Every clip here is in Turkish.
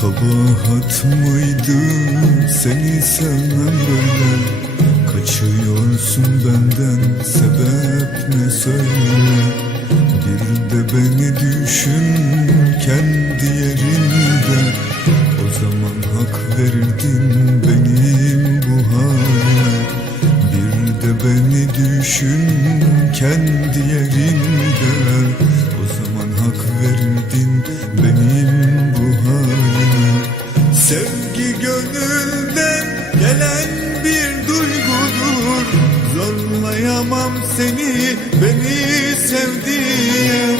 Kabahat mıydı? Seni sevmem böyle. Kaçıyorsun benden sebep ne söyle Bir de beni düşün kendi yerinde. O zaman hak verirdin benim bu hale. Bir de beni düşün kendi yerinde. O zaman hak verirdin benim gelen bir duygudur. Zorlayamam seni beni sevdiye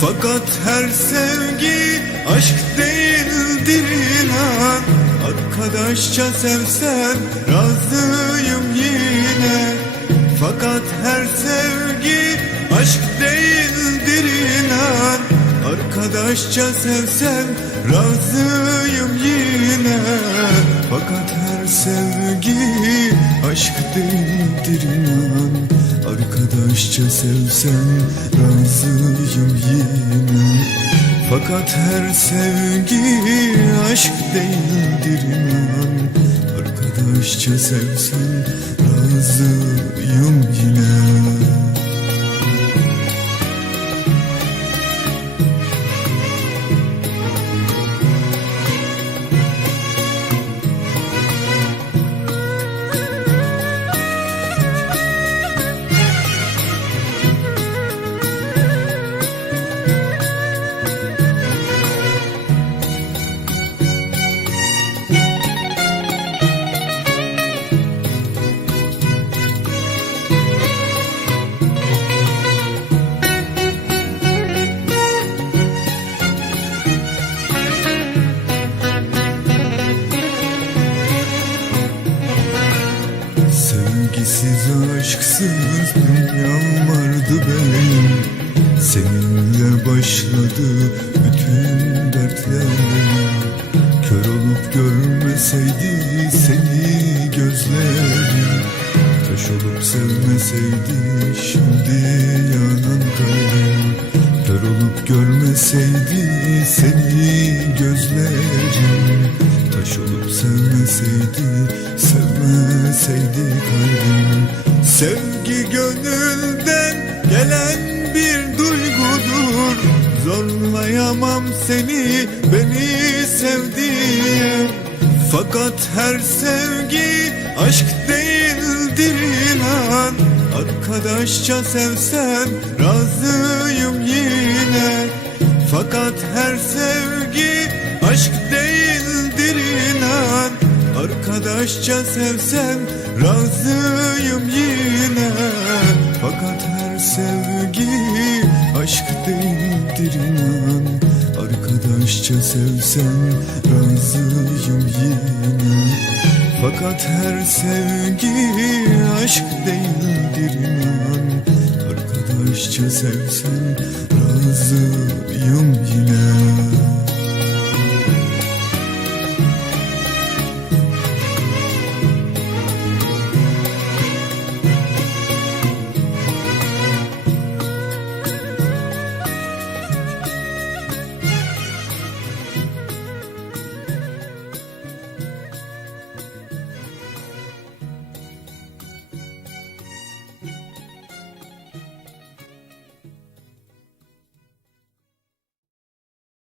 Fakat her sevgi aşk değildir inan Arkadaşça sevsen razıyım yine. Fakat her sevgi aşk değildir inan Arkadaşça sevsen razıyım sevsen razıyım yine. Fakat her sevgi aşk değildir inan. Arkadaşça sevsen razıyım yine Sevgisiz aşksız dünyam vardı benim. Seninle başladı bütün dertlerim. Kör olup görmeseydi seni gözlerim. Taş olup sevmeseydi şimdi yanan kalbim. Kör olup görmeseydi seni gözlerim Taş olup sevmeseydi, sevmeseydi kalbim. Sevgi gönülden gelen bir duygudur. Zorlayamam seni, beni sevdiye Fakat her sevgi aşk değildir inan. Arkadaşça sevsen razıyım yine. Fakat her sevgi Arkadaşça sevsen razıyım yine. Fakat her sevgi aşk değildir inan. Arkadaşça sevsen razıyım yine. Fakat her sevgi aşk değildir inan. Arkadaşça sevsen razıyım yine